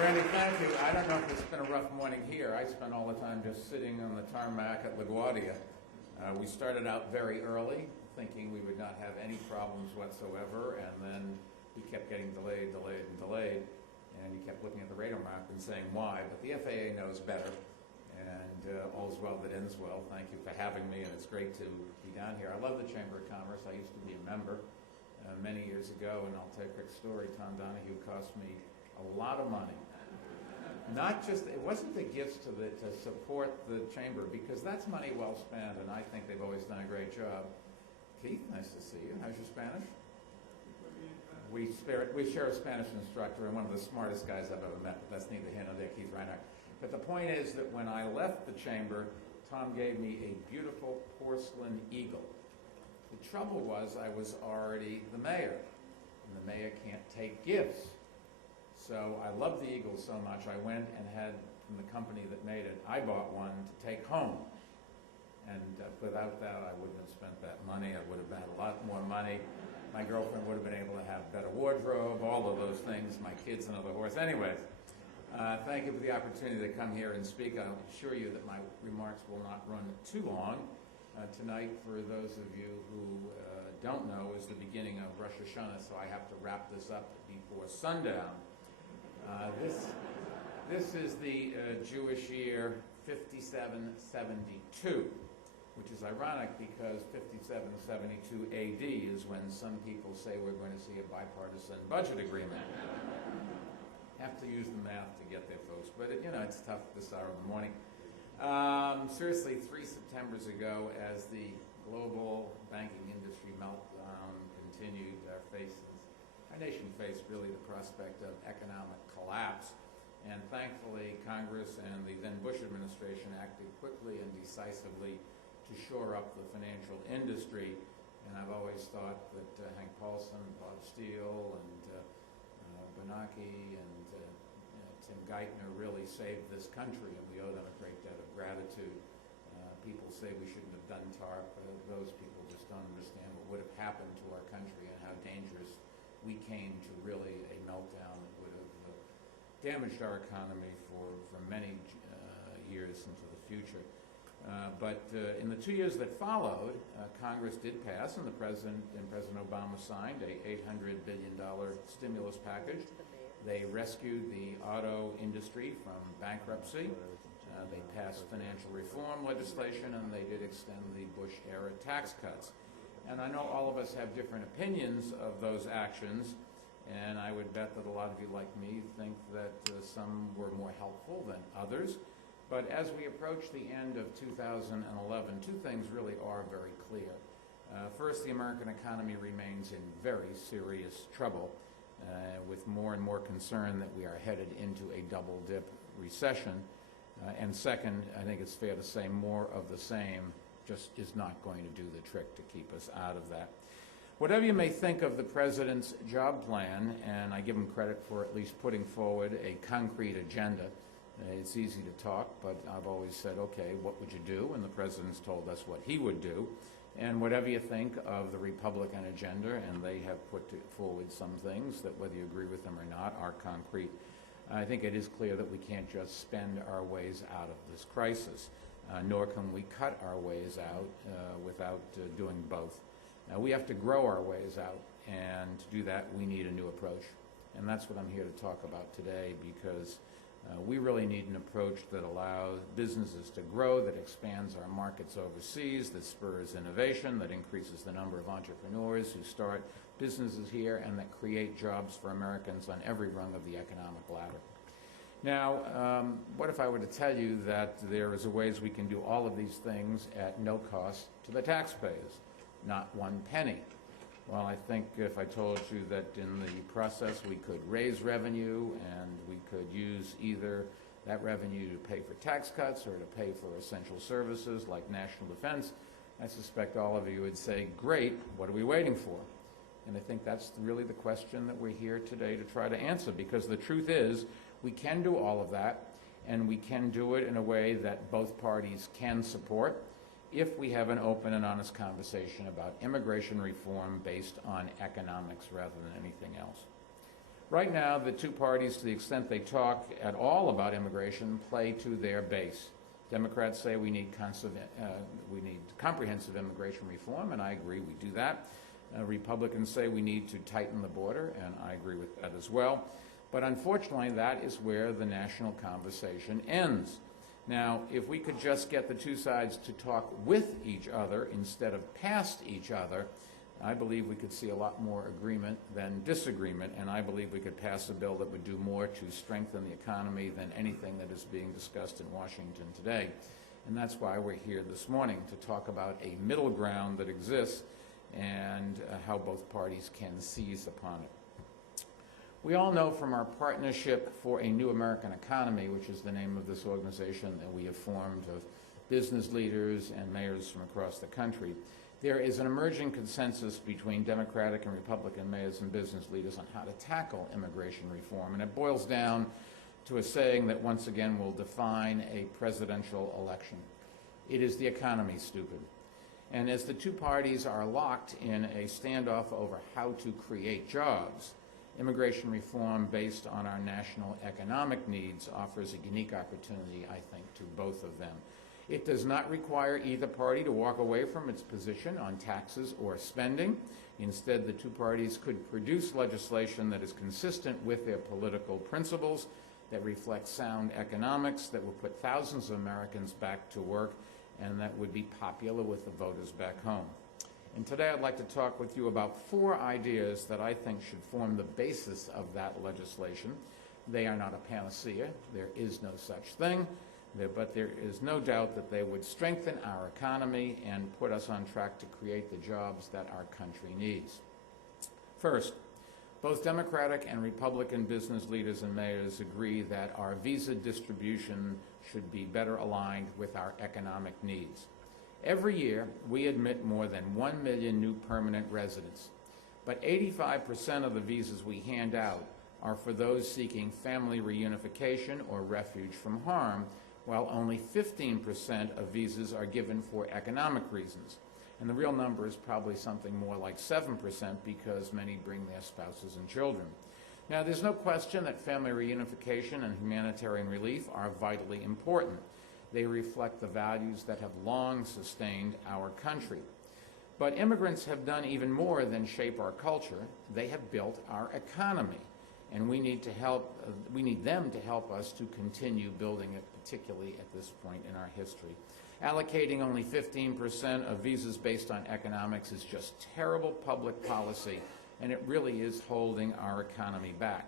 Randy, thank you. I don't know if it's been a rough morning here. I spent all the time just sitting on the tarmac at LaGuardia. We started out very early, thinking we would not have any problems whatsoever, and then we kept getting delayed, and you kept looking at the radar map and saying why, but the FAA knows better, and all's well that ends well. Thank you for having me, and it's great to be down here. I love the Chamber of Commerce. I used to be a member many years ago, and I'll tell you a quick story. Tom Donahue cost me a lot of money. Not just, it wasn't the gifts to support the chamber, because that's money well spent, and I think they've always done a great job. Keith, nice to see you. How's your Spanish? We share a Spanish instructor, and one of the smartest guys I've ever met, but that's neither here nor there, Keith Reinhardt. But the point is that when I left the chamber, Tom gave me a beautiful porcelain eagle. The trouble was I was already the mayor, and the mayor can't take gifts. So I loved the eagle so much, I went and had, from the company that made it, I bought one to take home. And without that, I wouldn't have spent that money. I would have had a lot more money. My girlfriend would have been able to have a better wardrobe, all of those things, my kids, another horse. Anyways, thank you for the opportunity to come here and speak. I'll assure you that my remarks will not run too long. Tonight, for those of you who don't know, is the beginning of Rosh Hashanah, so I have to wrap this up before sundown. This is the Jewish year 5772, which is ironic because 5772 AD is when some people say we're going to see a bipartisan budget agreement. Have to use the math to get there, folks, but it's tough this hour of the morning. Seriously, 3 Septembers ago, as the global banking industry meltdown continued, our nation faced really the prospect of economic collapse. And thankfully, Congress and the then Bush administration acted quickly and decisively to shore up the financial industry. And I've always thought that Hank Paulson, Bob Steele, and Bernanke, and Tim Geithner really saved this country, and we owe them a great debt of gratitude. People say we shouldn't have done TARP. Those people just don't understand what would have happened to our country and how dangerous we came to really a meltdown that would have damaged our economy for many years into the future. But in the 2 years that followed, Congress did pass, and President Obama signed a $800 billion stimulus package. They rescued the auto industry from bankruptcy. They passed financial reform legislation, and they did extend the Bush-era tax cuts. And I know all of us have different opinions of those actions, and I would bet that a lot of you, like me, think that some were more helpful than others. But as we approach the end of 2011, 2 things really are very clear. First, the American economy remains in very serious trouble, with more and more concern that we are headed into a double-dip recession. And second, I think it's fair to say more of the same just is not going to do the trick to keep us out of that. Whatever you may think of the President's job plan, and I give him credit for at least putting forward a concrete agenda. It's easy to talk, but I've always said, okay, what would you do? And the President's told us what he would do. And whatever you think of the Republican agenda, and they have put forward some things that, whether you agree with them or not, are concrete, I think it is clear that we can't just spend our ways out of this crisis, nor can we cut our ways out without doing both. We have to grow our ways out, and to do that, we need a new approach. And that's what I'm here to talk about today, because we really need an approach that allows businesses to grow, that expands our markets overseas, that spurs innovation, that increases the number of entrepreneurs who start businesses here, and that create jobs for Americans on every rung of the economic ladder. Now, what if I were to tell you that there is a ways we can do all of these things at no cost to the taxpayers, not 1 penny? Well, I think if I told you that in the process we could raise revenue and we could use either that revenue to pay for tax cuts or to pay for essential services like national defense, I suspect all of you would say, great, what are we waiting for? And I think that's really the question that we're here today to try to answer, because the truth is we can do all of that, and we can do it in a way that both parties can support if we have an open and honest conversation about immigration reform based on economics rather than anything else. Right now, the two parties, to the extent they talk at all about immigration, play to their base. Democrats say we need comprehensive immigration reform, and I agree we do that. Republicans say we need to tighten the border, and I agree with that as well. But unfortunately, that is where the national conversation ends. Now, if we could just get the two sides to talk with each other instead of past each other, I believe we could see a lot more agreement than disagreement, and I believe we could pass a bill that would do more to strengthen the economy than anything that is being discussed in Washington today. And that's why we're here this morning, to talk about a middle ground that exists and how both parties can seize upon it. We all know from our Partnership for a New American Economy, which is the name of this organization that we have formed of business leaders and mayors from across the country, there is an emerging consensus between Democratic and Republican mayors and business leaders on how to tackle immigration reform, and it boils down to a saying that once again will define a presidential election. It is the economy, stupid. And as the two parties are locked in a standoff over how to create jobs, immigration reform based on our national economic needs offers a unique opportunity, I think, to both of them. It does not require either party to walk away from its position on taxes or spending. Instead, the two parties could produce legislation that is consistent with their political principles, that reflects sound economics, that will put thousands of Americans back to work, and that would be popular with the voters back home. And today I'd like to talk with you about 4 ideas that I think should form the basis of that legislation. They are not a panacea. There is no such thing. But there is no doubt that they would strengthen our economy and put us on track to create the jobs that our country needs. First, both Democratic and Republican business leaders and mayors agree that our visa distribution should be better aligned with our economic needs. Every year, we admit more than 1 million new permanent residents, but 85% of the visas we hand out are for those seeking family reunification or refuge from harm, while only 15% of visas are given for economic reasons. And the real number is probably something more like 7% because many bring their spouses and children. Now, there's no question that family reunification and humanitarian relief are vitally important. They reflect the values that have long sustained our country. But immigrants have done even more than shape our culture. They have built our economy. And we need them to help us to continue building it, particularly at this point in our history. Allocating only 15% of visas based on economics is just terrible public policy, and it really is holding our economy back.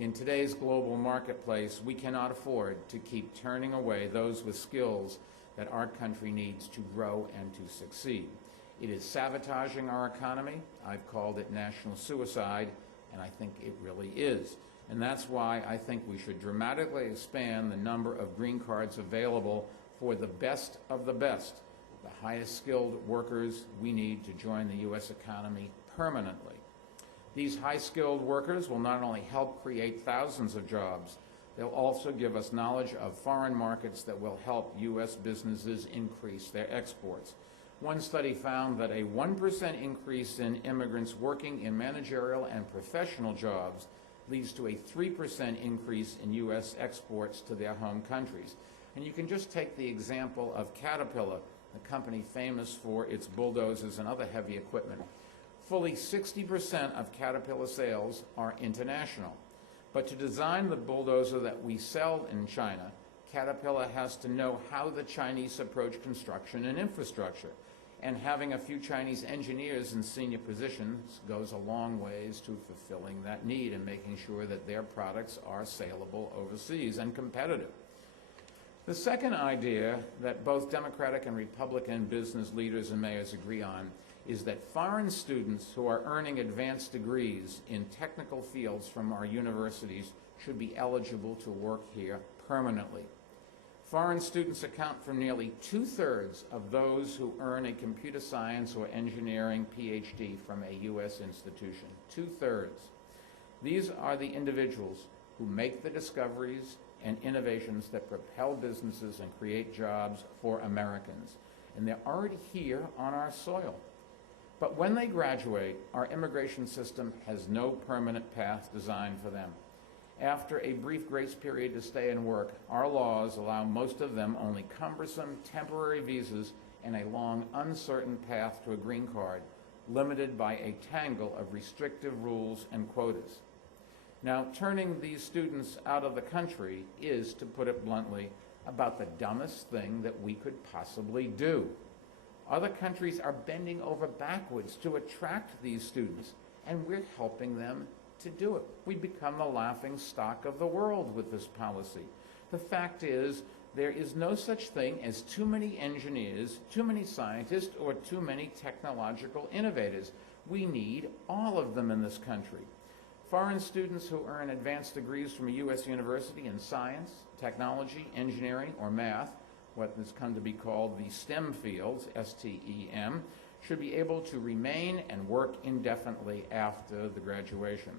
In today's global marketplace, we cannot afford to keep turning away those with skills that our country needs to grow and to succeed. It is sabotaging our economy. I've called it national suicide, and I think it really is. And that's why I think we should dramatically expand the number of green cards available for the best of the best, the highest skilled workers we need to join the U.S. economy permanently. These high-skilled workers will not only help create thousands of jobs, they'll also give us knowledge of foreign markets that will help U.S. businesses increase their exports. One study found that a 1% increase in immigrants working in managerial and professional jobs leads to a 3% increase in U.S. exports to their home countries. And you can just take the example of Caterpillar, a company famous for its bulldozers and other heavy equipment. Fully 60% of Caterpillar sales are international. But to design the bulldozer that we sell in China, Caterpillar has to know how the Chinese approach construction and infrastructure. And having a few Chinese engineers in senior positions goes a long ways to fulfilling that need and making sure that their products are saleable overseas and competitive. The second idea that both Democratic and Republican business leaders and mayors agree on is that foreign students who are earning advanced degrees in technical fields from our universities should be eligible to work here permanently. Foreign students account for nearly 2/3 of those who earn a computer science or engineering PhD from a U.S. institution. 2/3. These are the individuals who make the discoveries and innovations that propel businesses and create jobs for Americans. And they're already here on our soil. But when they graduate, our immigration system has no permanent path designed for them. After a brief grace period to stay and work, our laws allow most of them only cumbersome temporary visas and a long, uncertain path to a green card, limited by a tangle of restrictive rules and quotas. Now, turning these students out of the country is, to put it bluntly, about the dumbest thing that we could possibly do. Other countries are bending over backwards to attract these students, and we're helping them to do it. We become the laughing stock of the world with this policy. The fact is, there is no such thing as too many engineers, too many scientists, or too many technological innovators. We need all of them in this country. Foreign students who earn advanced degrees from a U.S. university in science, technology, engineering, or math, what has come to be called the STEM fields, S-T-E-M, should be able to remain and work indefinitely after the graduation.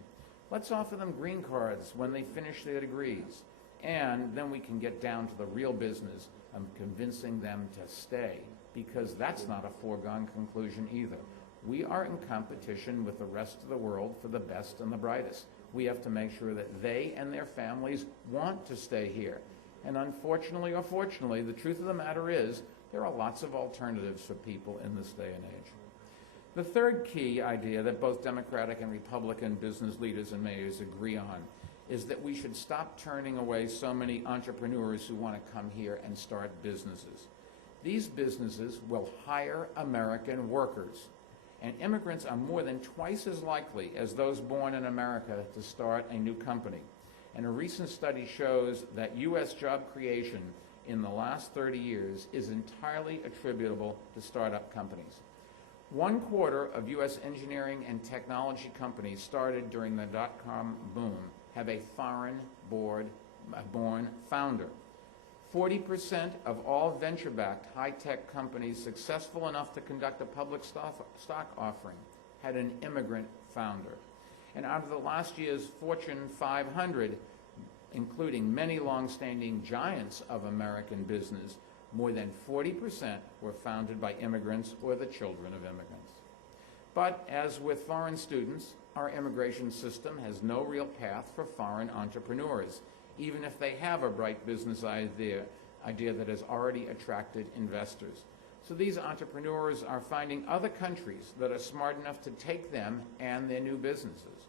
Let's offer them green cards when they finish their degrees, and then we can get down to the real business of convincing them to stay, because that's not a foregone conclusion either. We are in competition with the rest of the world for the best and the brightest. We have to make sure that they and their families want to stay here. And unfortunately or fortunately, the truth of the matter is there are lots of alternatives for people in this day and age. The third key idea that both Democratic and Republican business leaders and mayors agree on is that we should stop turning away so many entrepreneurs who want to come here and start businesses. These businesses will hire American workers, and immigrants are more than twice as likely as those born in America to start a new company. And a recent study shows that U.S. job creation in the last 30 years is entirely attributable to startup companies. 1/4 of U.S. engineering and technology companies started during the dot-com boom have a foreign-born founder. 40% of all venture-backed high-tech companies successful enough to conduct a public stock offering had an immigrant founder. And out of the last year's Fortune 500, including many long-standing giants of American business, more than 40% were founded by immigrants or the children of immigrants. But as with foreign students, our immigration system has no real path for foreign entrepreneurs, even if they have a bright business idea that has already attracted investors. So these entrepreneurs are finding other countries that are smart enough to take them and their new businesses.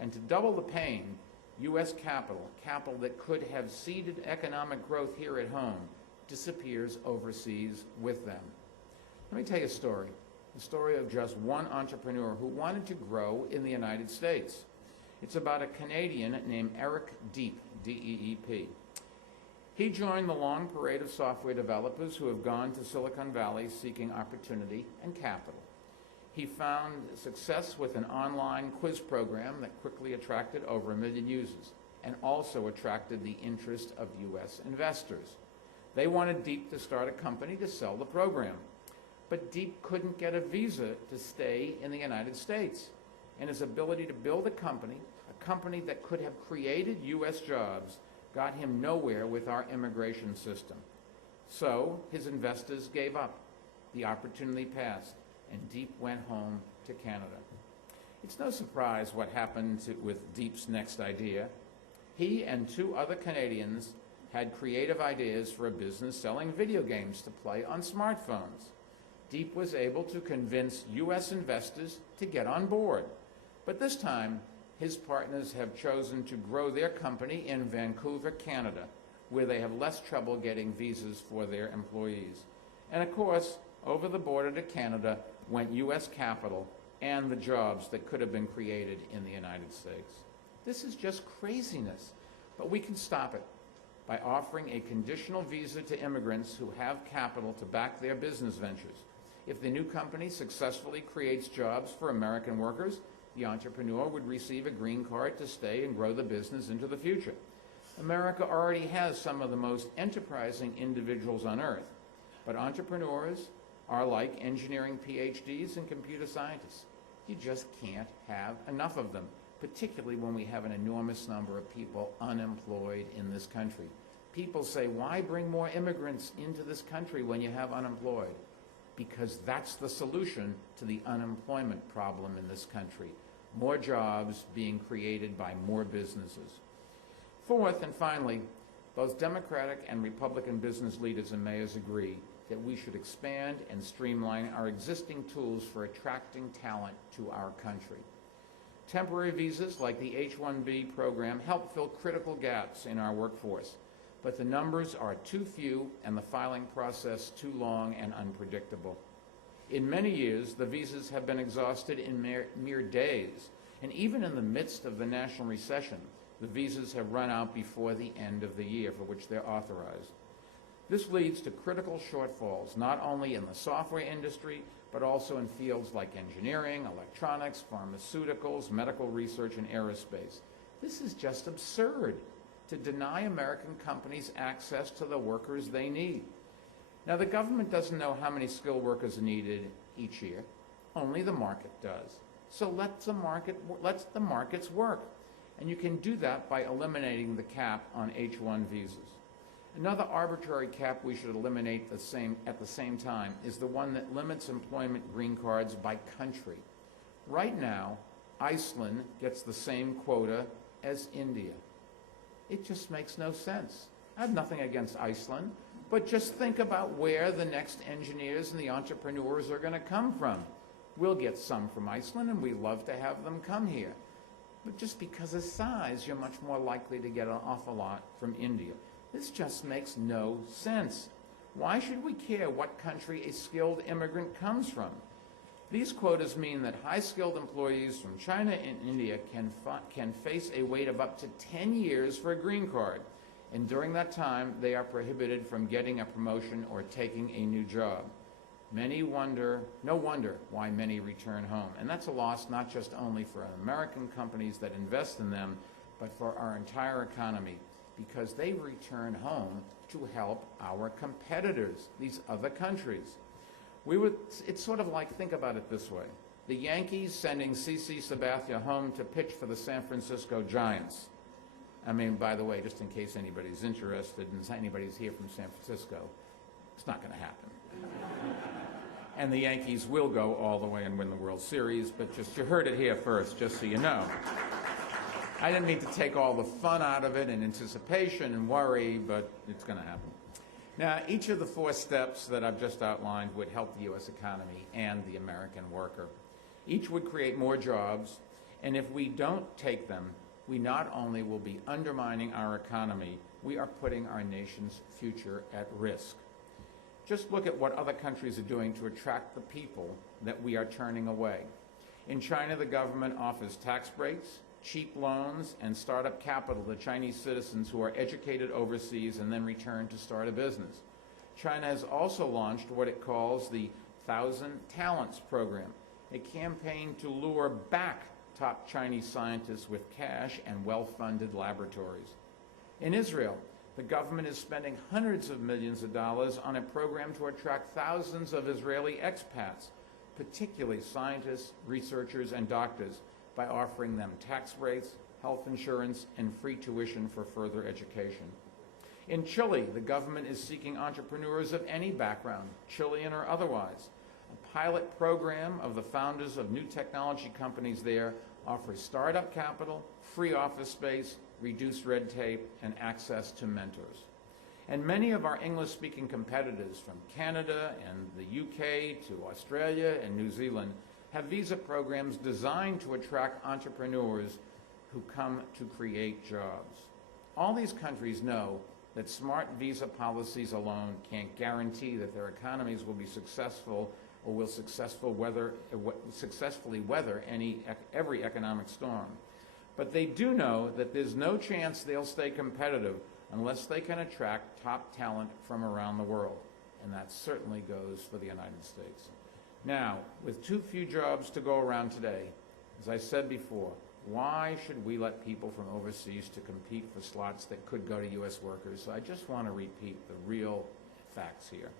And to double the pain, U.S. capital that could have seeded economic growth here at home, disappears overseas with them. Let me tell you a story. The story of just one entrepreneur who wanted to grow in the United States. It's about a Canadian named Eric Deep, D-E-E-P. He joined the long parade of software developers who have gone to Silicon Valley seeking opportunity and capital. He found success with an online quiz program that quickly attracted over 1 million users and also attracted the interest of U.S. investors. They wanted Deep to start a company to sell the program. But Deep couldn't get a visa to stay in the United States. And his ability to build a company that could have created U.S. jobs, got him nowhere with our immigration system. So his investors gave up. The opportunity passed, and Deep went home to Canada. It's no surprise what happened with Deep's next idea. He and 2 other Canadians had creative ideas for a business selling video games to play on smartphones. Deep was able to convince U.S. investors to get on board. But this time, his partners have chosen to grow their company in Vancouver, Canada, where they have less trouble getting visas for their employees. And of course, over the border to Canada went U.S. capital and the jobs that could have been created in the United States. This is just craziness, but we can stop it by offering a conditional visa to immigrants who have capital to back their business ventures. If the new company successfully creates jobs for American workers, the entrepreneur would receive a green card to stay and grow the business into the future. America already has some of the most enterprising individuals on earth, but entrepreneurs are like engineering PhDs and computer scientists. You just can't have enough of them, particularly when we have an enormous number of people unemployed in this country. People say, why bring more immigrants into this country when you have unemployed? because that's the solution to the unemployment problem in this country. More jobs being created by more businesses. Fourth, and finally, both Democratic and Republican business leaders and mayors agree that we should expand and streamline our existing tools for attracting talent to our country. Temporary visas like the H-1B program help fill critical gaps in our workforce, but the numbers are too few and the filing process too long and unpredictable. In many years, the visas have been exhausted in mere days, and even in the midst of the national recession, the visas have run out before the end of the year for which they're authorized. This leads to critical shortfalls, not only in the software industry, but also in fields like engineering, electronics, pharmaceuticals, medical research, and aerospace. This is just absurd, to deny American companies access to the workers they need. Now, the government doesn't know how many skilled workers are needed each year. Only the market does. So let the markets work. And you can do that by eliminating the cap on H-1 visas. Another arbitrary cap we should eliminate at the same time is the one that limits employment green cards by country. Right now, Iceland gets the same quota as India. It just makes no sense. I have nothing against Iceland, but just think about where the next engineers and the entrepreneurs are going to come from. We'll get some from Iceland, and we love to have them come here. But just because of size, you're much more likely to get an awful lot from India. This just makes no sense. Why should we care what country a skilled immigrant comes from? These quotas mean that high-skilled employees from China and India can face a wait of up to 10 years for a green card, and during that time, they are prohibited from getting a promotion or taking a new job. No wonder why many return home, and that's a loss not just only for American companies that invest in them, but for our entire economy, because they return home to help our competitors, these other countries. It's sort of like, think about it this way. The Yankees sending CC Sabathia home to pitch for the San Francisco Giants. I mean, by the way, just in case anybody's interested and anybody's here from San Francisco, it's not going to happen. And the Yankees will go all the way and win the World Series, but just you heard it here first, just so you know. I didn't mean to take all the fun out of it and anticipation and worry, but it's going to happen. Now, each of the four steps that I've just outlined would help the U.S. economy and the American worker. Each would create more jobs, and if we don't take them, we not only will be undermining our economy, we are putting our nation's future at risk. Just look at what other countries are doing to attract the people that we are turning away. In China, the government offers tax breaks, cheap loans, and startup capital to Chinese citizens who are educated overseas and then return to start a business. China has also launched what it calls the 1,000 Talents Program, a campaign to lure back top Chinese scientists with cash and well-funded laboratories. In Israel, the government is spending hundreds of millions of dollars on a program to attract thousands of Israeli expats, particularly scientists, researchers, and doctors, by offering them tax breaks, health insurance, and free tuition for further education. In Chile, the government is seeking entrepreneurs of any background, Chilean or otherwise. A pilot program of the founders of new technology companies there offers startup capital, free office space, reduced red tape, and access to mentors. And many of our English-speaking competitors from Canada and the UK to Australia and New Zealand have visa programs designed to attract entrepreneurs who come to create jobs. All these countries know that smart visa policies alone can't guarantee that their economies will be successful or will successfully weather every economic storm. But they do know that there's no chance they'll stay competitive unless they can attract top talent from around the world. And that certainly goes for the United States. Now, with too few jobs to go around today, as I said before, why should we let people from overseas to compete for slots that could go to U.S. workers? So I just want to repeat the real facts here.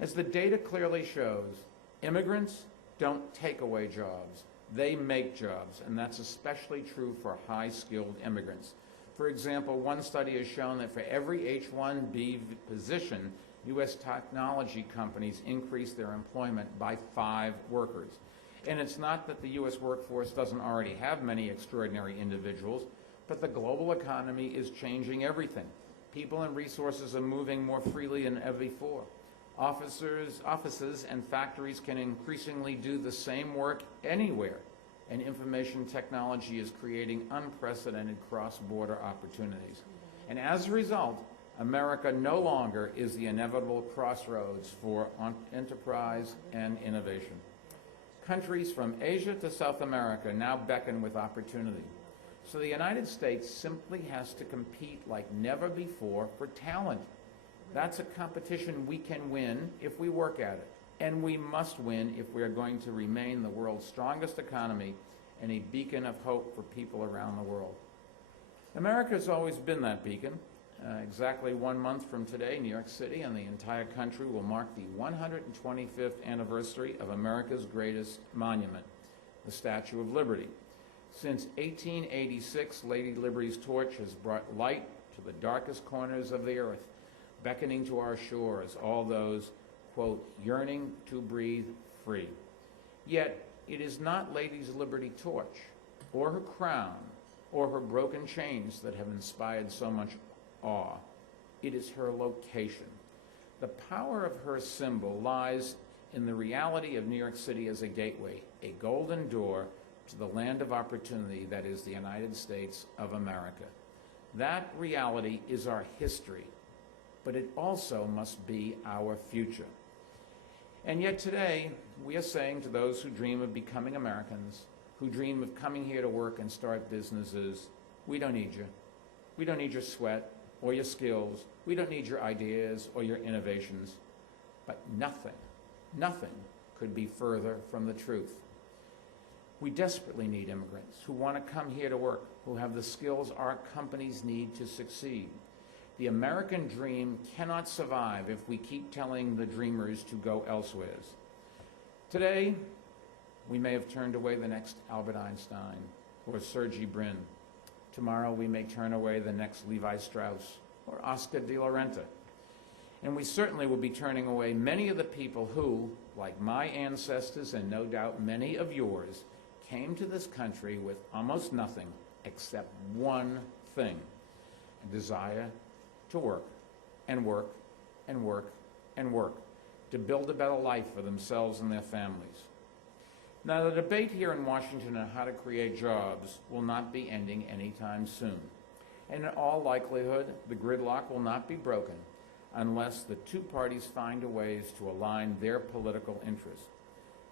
As the data clearly shows, immigrants don't take away jobs. They make jobs, and that's especially true for high-skilled immigrants. For example, one study has shown that for every H-1B position U.S. technology companies increased their employment by 5 workers. And it's not that the U.S. workforce doesn't already have many extraordinary individuals, but the global economy is changing everything. People and resources are moving more freely than ever before. Offices and factories can increasingly do the same work anywhere, and information technology is creating unprecedented cross-border opportunities. And as a result, America no longer is the inevitable crossroads for enterprise and innovation. Countries from Asia to South America now beckon with opportunity. So the United States simply has to compete like never before for talent. That's a competition we can win if we work at it. And we must win if we are going to remain the world's strongest economy and a beacon of hope for people around the world. America has always been that beacon. Exactly 1 month from today, New York City and the entire country will mark the 125th anniversary of America's greatest monument, the Statue of Liberty. Since 1886, Lady Liberty's torch has brought light to the darkest corners of the earth, beckoning to our shores all those, quote, yearning to breathe free. Yet, it is not Lady Liberty's torch, or her crown, or her broken chains that have inspired so much awe. It is her location. The power of her symbol lies in the reality of New York City as a gateway, a golden door to the land of opportunity that is the United States of America. That reality is our history, but it also must be our future. And yet today, we are saying to those who dream of becoming Americans, who dream of coming here to work and start businesses, we don't need you. We don't need your sweat or your skills. We don't need your ideas or your innovations. But nothing could be further from the truth. We desperately need immigrants who want to come here to work, who have the skills our companies need to succeed. The American dream cannot survive if we keep telling the dreamers to go elsewhere. Today, we may have turned away the next Albert Einstein or Sergey Brin. Tomorrow, we may turn away the next Levi Strauss or Oscar de la Renta. And we certainly will be turning away many of the people who, like my ancestors and no doubt many of yours, came to this country with almost nothing except one thing, a desire to work and work and work and work to build a better life for themselves and their families. Now, the debate here in Washington on how to create jobs will not be ending anytime soon. And in all likelihood, the gridlock will not be broken unless the two parties find ways to align their political interests.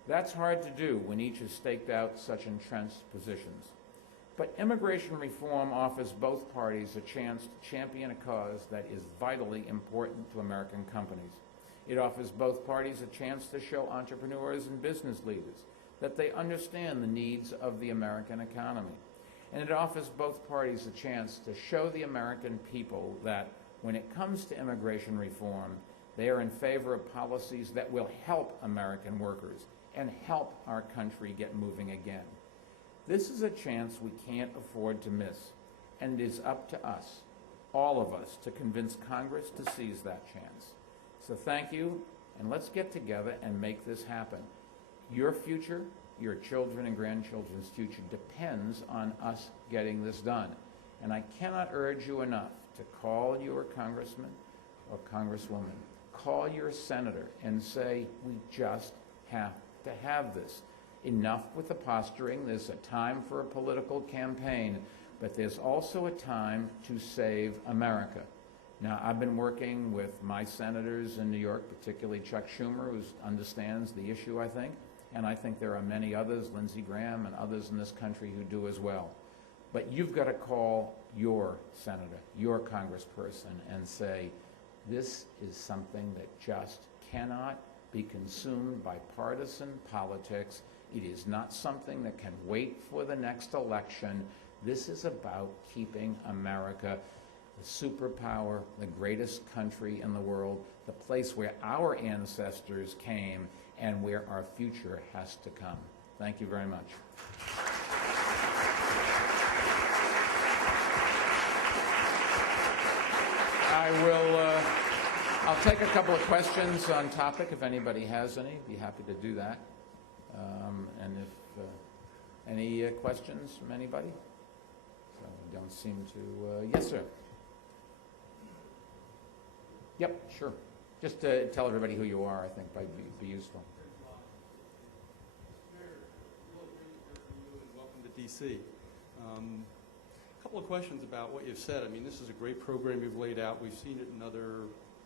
That's hard to do when each has staked out such entrenched positions. But immigration reform offers both parties a chance to champion a cause that is vitally important to American companies. It offers both parties a chance to show entrepreneurs and business leaders that they understand the needs of the American economy. And it offers both parties a chance to show the American people that when it comes to immigration reform, they are in favor of policies that will help American workers and help our country get moving again. This is a chance we can't afford to miss, and it is up to us, all of us, to convince Congress to seize that chance. So thank you, and let's get together and make this happen. Your future, your children and grandchildren's future depends on us getting this done. And I cannot urge you enough to call your congressman or congresswoman, call your senator and say, we just have to have this. Enough with the posturing. There's a time for a political campaign, but there's also a time to save America. Now, I've been working with my senators in New York, particularly Chuck Schumer, who understands the issue, I think, and I think there are many others, Lindsey Graham and others in this country who do as well. But you've got to call your senator, your congressperson, and say, this is something that just cannot be consumed by partisan politics. It is not something that can wait for the next election. This is about keeping America the superpower, the greatest country in the world, the place where our ancestors came and where our future has to come. Thank you very much. I'll take a couple of questions on topic if anybody has any. Be happy to do that. And if any questions from anybody? So we don't seem to. Yes, sir. Yep, sure. Just to tell everybody who you are, I think might be useful. Welcome to DC. A couple of questions about what you've said. I mean, this is a great program you've laid out. We've seen it in other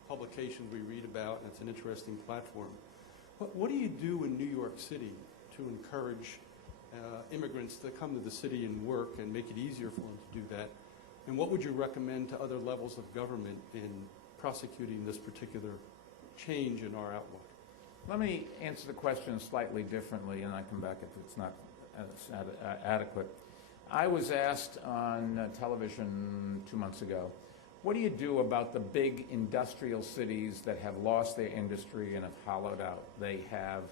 publications we read about, and it's an interesting platform. What do you do in New York City to encourage immigrants to come to the city and work and make it easier for them to do that? And what would you recommend to other levels of government in prosecuting this particular change in our outlook? Let me answer the question slightly differently, and I come back if it's not adequate. I was asked on television 2 months ago, what do you do about the big industrial cities that have lost their industry and have hollowed out? They have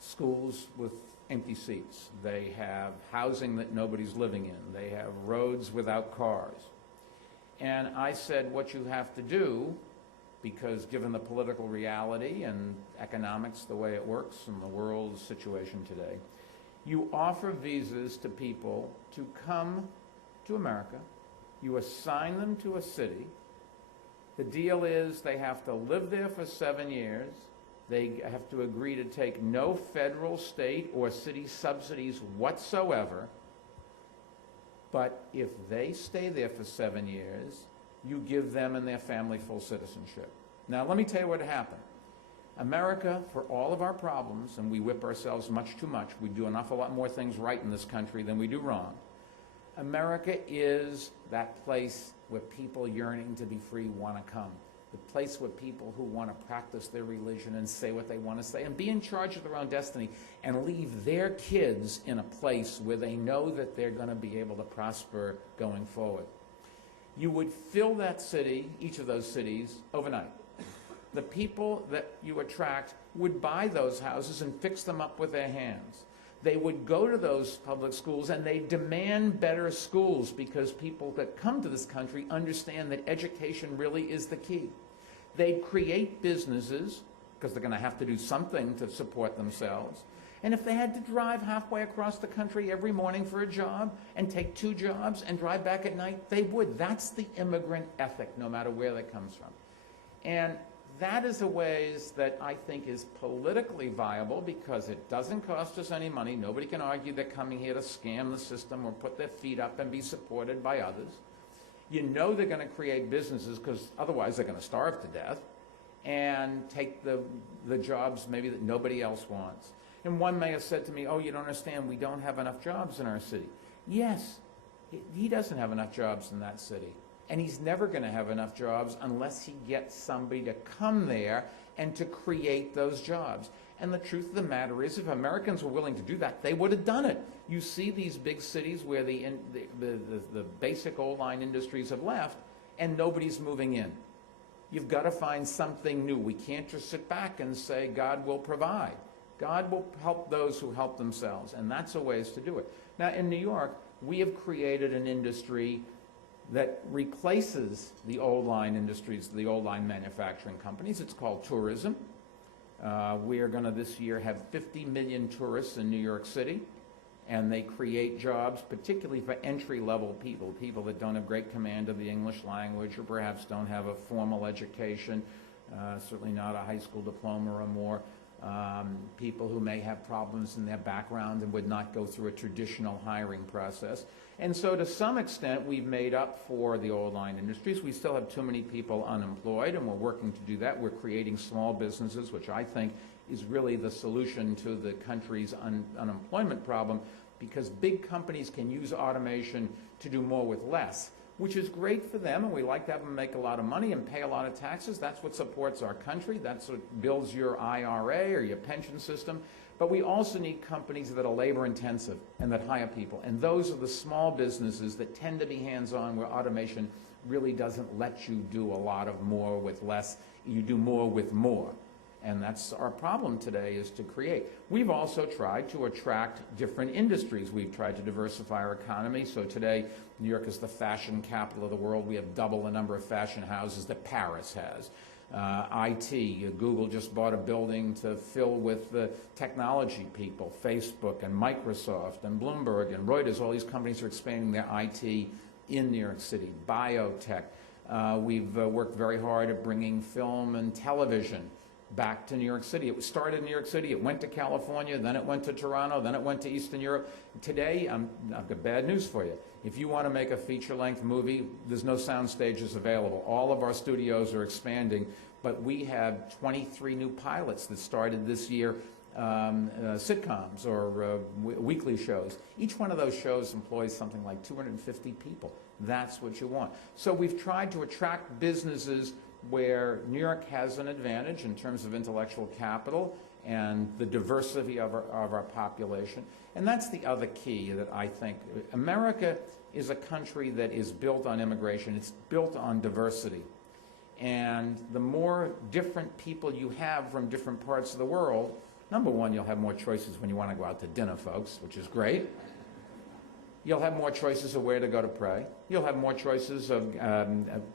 schools with empty seats. They have housing that nobody's living in. They have roads without cars. And I said, what you have to do, because given the political reality and economics, the way it works in the world situation today, you offer visas to people to come to America. You assign them to a city. The deal is they have to live there for 7 years. They have to agree to take no federal, state, or city subsidies whatsoever. But if they stay there for 7 years, you give them and their family full citizenship. Now, let me tell you what happened. America, for all of our problems, and we whip ourselves much too much, we do an awful lot more things right in this country than we do wrong. America is that place where people yearning to be free want to come. The place where people who want to practice their religion and say what they want to say and be in charge of their own destiny and leave their kids in a place where they know that they're going to be able to prosper going forward. You would fill that city, each of those cities, overnight. The people that you attract would buy those houses and fix them up with their hands. They would go to those public schools and they demand better schools because people that come to this country understand that education really is the key. They'd create businesses because they're going to have to do something to support themselves. And if they had to drive halfway across the country every morning for a job and take 2 jobs and drive back at night, they would. That's the immigrant ethic, no matter where that comes from. And that is a ways that I think is politically viable because it doesn't cost us any money. Nobody can argue they're coming here to scam the system or put their feet up and be supported by others. You know they're going to create businesses because otherwise they're going to starve to death and take the jobs maybe that nobody else wants. And one may have said to me, oh, you don't understand, we don't have enough jobs in our city. Yes, he doesn't have enough jobs in that city. And he's never going to have enough jobs unless he gets somebody to come there and to create those jobs. And the truth of the matter is, if Americans were willing to do that, they would have done it. You see these big cities where the basic old line industries have left, and nobody's moving in. You've got to find something new. We can't just sit back and say, God will provide. God will help those who help themselves, and that's a ways to do it. Now, in New York, we have created an industry that replaces the old line industries, the old line manufacturing companies. It's called tourism. We are going to this year have 50 million tourists in New York City, and they create jobs, particularly for entry-level people, people that don't have great command of the English language or perhaps don't have a formal education, certainly not a high school diploma or more. People who may have problems in their background and would not go through a traditional hiring process. And so to some extent, we've made up for the old line industries. We still have too many people unemployed, and we're working to do that. We're creating small businesses, which I think is really the solution to the country's unemployment problem, because big companies can use automation to do more with less, which is great for them, and we like to have them make a lot of money and pay a lot of taxes. That's what supports our country. That's what builds your IRA or your pension system. But we also need companies that are labor-intensive and that hire people. And those are the small businesses that tend to be hands-on, where automation really doesn't let you do a lot of more with less. You do more with more. And that's our problem today, is to create. We've also tried to attract different industries. We've tried to diversify our economy. So today, New York is the fashion capital of the world. We have double the number of fashion houses that Paris has. IT, Google just bought a building to fill with the technology people. Facebook and Microsoft and Bloomberg and Reuters, all these companies are expanding their IT in New York City. Biotech. We've worked very hard at bringing film and television back to New York City. It started in New York City, it went to California, then it went to Toronto, then it went to Eastern Europe. Today, I've got bad news for you. If you want to make a feature-length movie, there's no sound stages available. All of our studios are expanding, but we have 23 new pilots that started this year, sitcoms or weekly shows. Each one of those shows employs something like 250 people. That's what you want. So we've tried to attract businesses where New York has an advantage in terms of intellectual capital and the diversity of our population. And that's the other key that I think. America is a country that is built on immigration. It's built on diversity. And the more different people you have from different parts of the world, number one, you'll have more choices when you want to go out to dinner, folks, which is great. You'll have more choices of where to go to pray. You'll have more choices of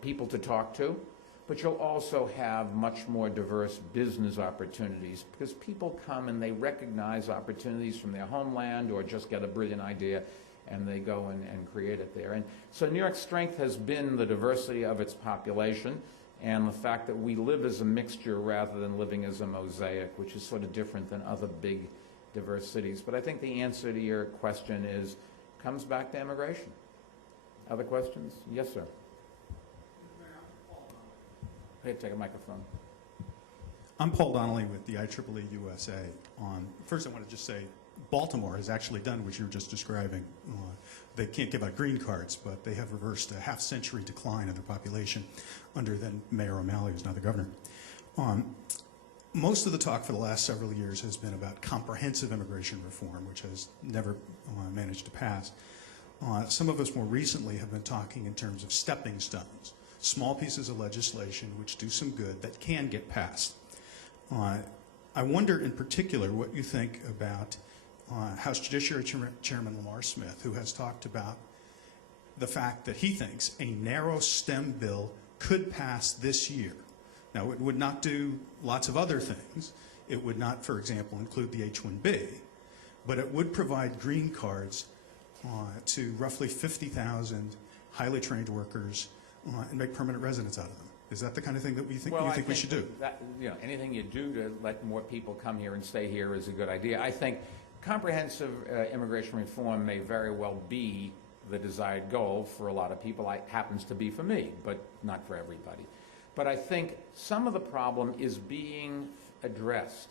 people to talk to. But you'll also have much more diverse business opportunities because people come and they recognize opportunities from their homeland or just get a brilliant idea and they go and create it there. And so New York's strength has been the diversity of its population and the fact that we live as a mixture rather than living as a mosaic, which is sort of different than other big diverse cities. But I think the answer to your question comes back to immigration. Other questions? Yes, sir. Hey, take a microphone. I'm Paul Donnelly with the IEEE USA. First, I want to just say Baltimore has actually done what you were just describing. They can't give out green cards, but they have reversed a half-century decline of their population under then Mayor O'Malley, who's now the governor. Most of the talk for the last several years has been about comprehensive immigration reform, which has never managed to pass. Some of us more recently have been talking in terms of stepping stones. Small pieces of legislation which do some good that can get passed. I wonder in particular what you think about House Judiciary Chairman Lamar Smith, who has talked about the fact that he thinks a narrow STEM bill could pass this year. Now, it would not do lots of other things. It would not, for example, include the H-1B, but it would provide green cards to roughly 50,000 highly trained workers and make permanent residents out of them. Is that the kind of thing that you think we should do? That, anything you do to let more people come here and stay here is a good idea. I think comprehensive immigration reform may very well be the desired goal for a lot of people. It happens to be for me, but not for everybody. But I think some of the problem is being addressed.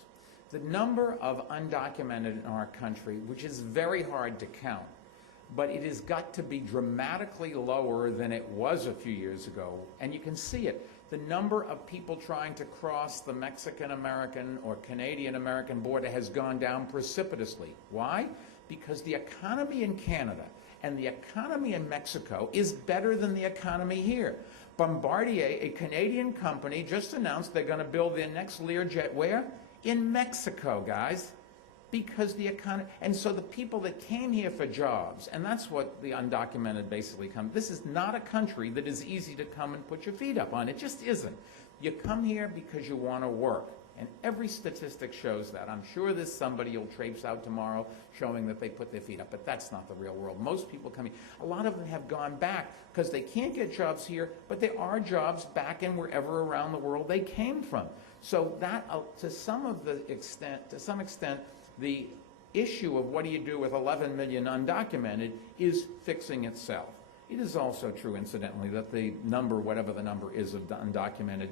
The number of undocumented in our country, which is very hard to count, but it has got to be dramatically lower than it was a few years ago. And you can see it. The number of people trying to cross the Mexican-American or Canadian-American border has gone down precipitously. Why? Because the economy in Canada and the economy in Mexico is better than the economy here. Bombardier, a Canadian company, just announced they're going to build their next Learjet where? In Mexico, guys. Because the economy, and so the people that came here for jobs, and that's what the undocumented basically come. This is not a country that is easy to come and put your feet up on. It just isn't. You come here because you want to work, and every statistic shows that. I'm sure there's somebody who'll traipse out tomorrow showing that they put their feet up, but that's not the real world. Most people come here. A lot of them have gone back because they can't get jobs here, but there are jobs back in wherever around the world they came from. So that, to some extent, the issue of what do you do with 11 million undocumented is fixing itself. It is also true, incidentally, that the number, whatever the number is of undocumented,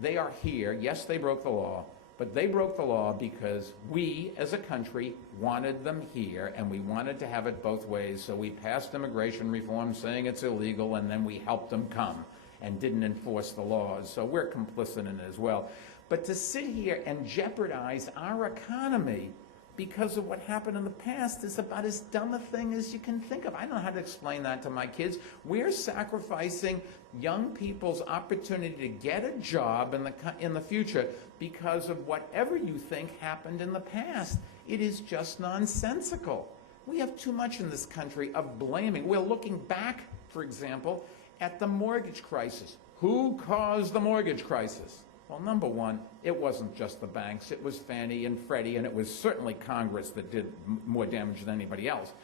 they are here. Yes, they broke the law, but they broke the law because we, as a country, wanted them here, and we wanted to have it both ways. So we passed immigration reform saying it's illegal, and then we helped them come and didn't enforce the laws. So we're complicit in it as well. But to sit here and jeopardize our economy because of what happened in the past is about as dumb a thing as you can think of. I don't know how to explain that to my kids. We're sacrificing young people's opportunity to get a job in the future because of whatever you think happened in the past. It is just nonsensical. We have too much in this country of blaming. We're looking back, for example, at the mortgage crisis. Who caused the mortgage crisis? Well, number one, it wasn't just the banks. It was Fannie and Freddie, and it was certainly Congress that did more damage than anybody else.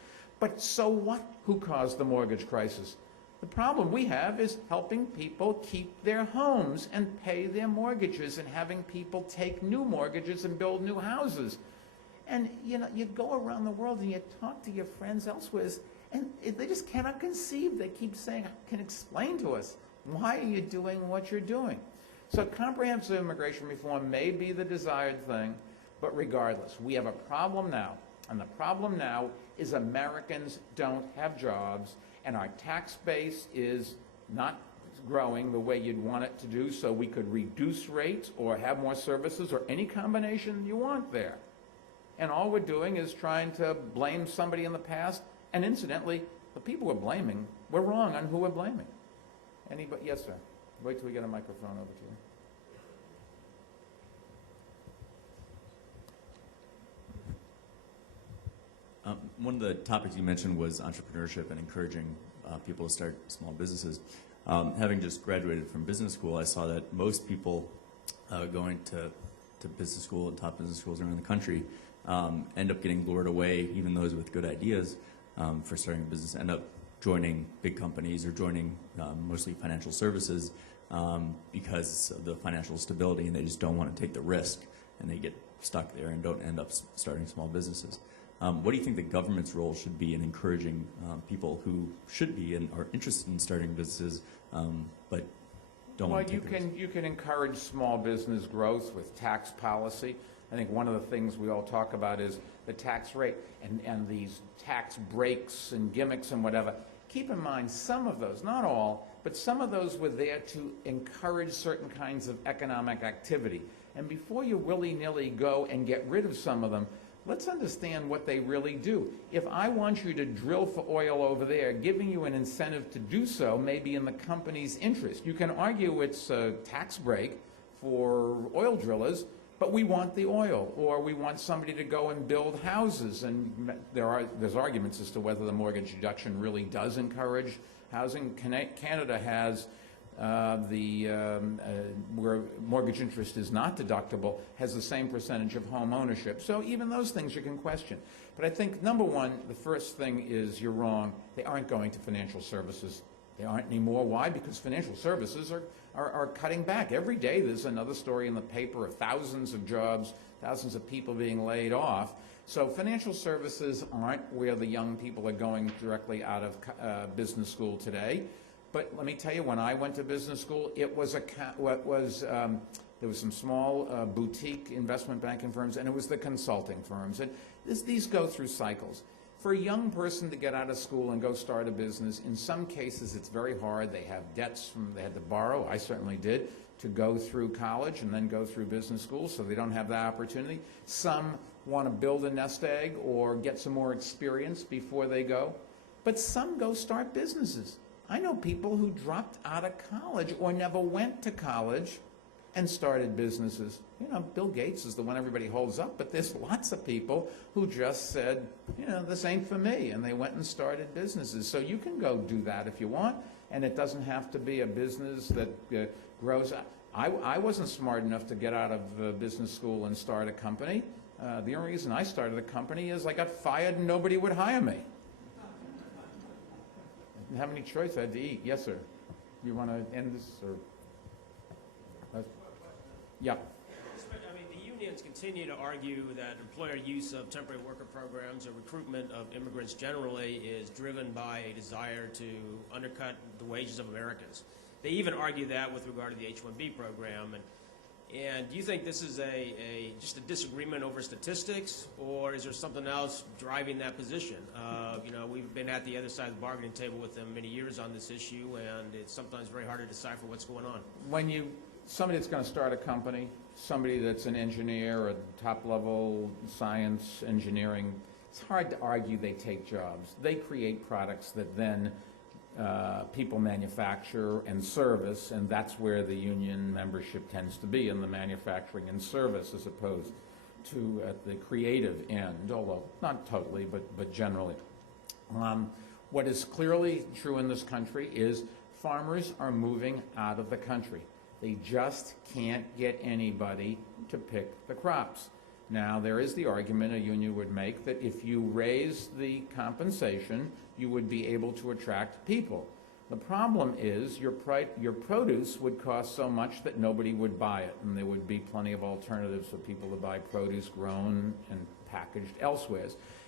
But so what? Who caused the mortgage crisis? The problem we have is helping people keep their homes and pay their mortgages and having people take new mortgages and build new houses. And, you know, you go around the world and you talk to your friends elsewhere, and they just cannot conceive. They keep saying, can explain to us, why are you doing what you're doing? So comprehensive immigration reform may be the desired thing, but regardless, we have a problem now. And the problem now is Americans don't have jobs, and our tax base is not growing the way you'd want it to do, so we could reduce rates or have more services or any combination you want there. And all we're doing is trying to blame somebody in the past, and incidentally, the people we're blaming, we're wrong on who we're blaming. Anybody? Yes, sir. Wait till we get a microphone over to you. One of the topics you mentioned was entrepreneurship and encouraging people to start small businesses. Having just graduated from business school, I saw that most people going to business school and top business schools around the country end up getting lured away, even those with good ideas for starting a business, end up joining big companies or joining mostly financial services because of the financial stability, and they just don't want to take the risk, and they get stuck there and don't end up starting small businesses. What do you think the government's role should be in encouraging people who should be and are interested in starting businesses but don't want to take the risk? You can encourage small business growth with tax policy. I think one of the things we all talk about is the tax rate and these tax breaks and gimmicks and whatever. Keep in mind, some of those, not all, but some of those were there to encourage certain kinds of economic activity. And before you willy-nilly go and get rid of some of them, let's understand what they really do. If I want you to drill for oil over there, giving you an incentive to do so may be in the company's interest. You can argue it's a tax break for oil drillers, but we want the oil, or we want somebody to go and build houses. And there's arguments as to whether the mortgage deduction really does encourage housing. Canada has where mortgage interest is not deductible, has the same percentage of home ownership. So even those things you can question. But I think, number one, the first thing is you're wrong. They aren't going to financial services. They aren't anymore. Why? Because financial services are cutting back. Every day there's another story in the paper of thousands of jobs, thousands of people being laid off. So financial services aren't where the young people are going directly out of business school today. But let me tell you, when I went to business school, it was there was some small boutique investment banking firms, and it was the consulting firms. And these go through cycles. For a young person to get out of school and go start a business, in some cases it's very hard. They have debts they had to borrow, I certainly did, to go through college and then go through business school, so they don't have that opportunity. Some want to build a nest egg or get some more experience before they go. But some go start businesses. I know people who dropped out of college or never went to college and started businesses. You know, Bill Gates is the one everybody holds up, but there's lots of people who just said, you know, this ain't for me, and they went and started businesses. So you can go do that if you want, and it doesn't have to be a business that grows. I wasn't smart enough to get out of business school and start a company. The only reason I started a company is I got fired and nobody would hire me. Didn't have any choice. I had to eat. Yes, sir. You want to end this, or? Yeah. I mean, the unions continue to argue that employer use of temporary worker programs or recruitment of immigrants generally is driven by a desire to undercut the wages of Americans. They even argue that with regard to the H-1B program. And do you think this is just a disagreement over statistics, or is there something else driving that position? You know, we've been at the other side of the bargaining table with them many years on this issue, and it's sometimes very hard to decipher what's going on. When somebody that's going to start a company, somebody that's an engineer or top-level science engineering, it's hard to argue they take jobs. They create products that then people manufacture and service, and that's where the union membership tends to be, in the manufacturing and service, as opposed to at the creative end, although not totally, but generally. What is clearly true in this country is farmers are moving out of the country. They just can't get anybody to pick the crops. Now, there is the argument a union would make that if you raise the compensation, you would be able to attract people. The problem is your produce would cost so much that nobody would buy it, and there would be plenty of alternatives for people to buy produce grown and packaged elsewhere.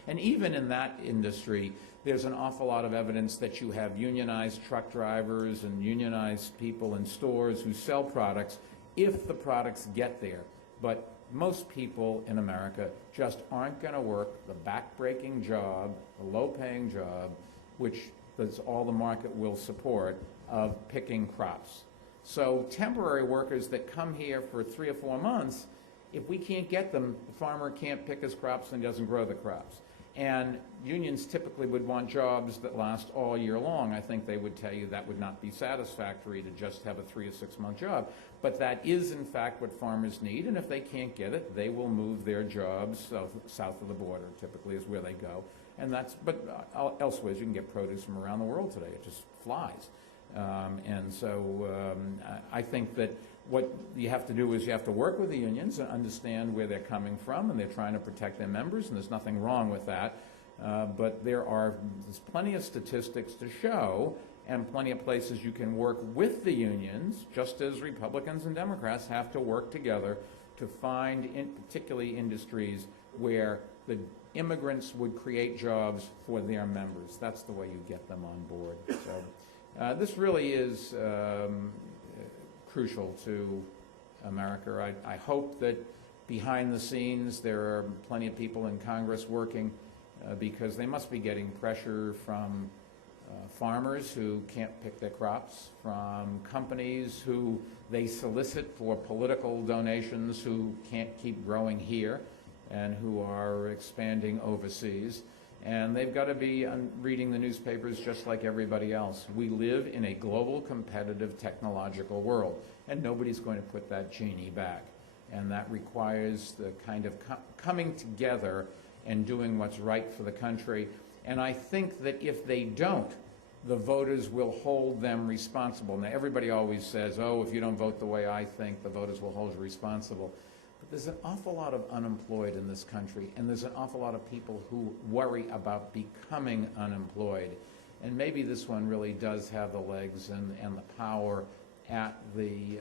And even in that industry, there's an awful lot of evidence that you have unionized truck drivers and unionized people in stores who sell products if the products get there. But most people in America just aren't going to work the back-breaking job, the low-paying job, which is all the market will support, of picking crops. So temporary workers that come here for 3 or 4 months, if we can't get them, the farmer can't pick his crops and doesn't grow the crops. And unions typically would want jobs that last all year long. I think they would tell you that would not be satisfactory to just have a 3 or 6 month job. But that is, in fact, what farmers need. And if they can't get it, they will move their jobs south of the border, typically is where they go. And but elsewhere, you can get produce from around the world today. It just flies. And so I think that what you have to do is you have to work with the unions and understand where they're coming from, and they're trying to protect their members, and there's nothing wrong with that. But there's plenty of statistics to show, and plenty of places you can work with the unions, just as Republicans and Democrats have to work together to find, particularly industries where the immigrants would create jobs for their members. That's the way you get them on board. So this really is crucial to America. I hope that behind the scenes there are plenty of people in Congress working because they must be getting pressure from farmers who can't pick their crops, from companies who they solicit for political donations who can't keep growing here and who are expanding overseas. And they've got to be reading the newspapers just like everybody else. We live in a global, competitive, technological world, and nobody's going to put that genie back. And that requires the kind of coming together and doing what's right for the country. And I think that if they don't, the voters will hold them responsible. Now, everybody always says, oh, if you don't vote the way I think, the voters will hold you responsible. But there's an awful lot of unemployed in this country, and there's an awful lot of people who worry about becoming unemployed. And maybe this one really does have the legs and the power at the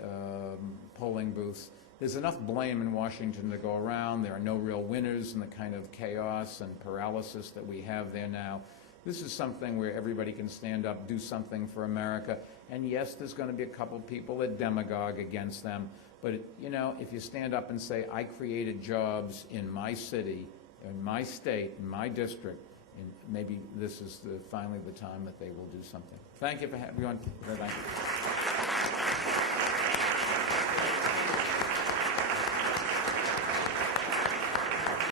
polling booths. There's enough blame in Washington to go around. There are no real winners in the kind of chaos and paralysis that we have there now. This is something where everybody can stand up, do something for America. And yes, there's going to be a couple people that demagogue against them. But, you know, if you stand up and say, I created jobs in my city, in my state, in my district, and maybe this is finally the time that they will do something. Thank you for having me on. Thank you.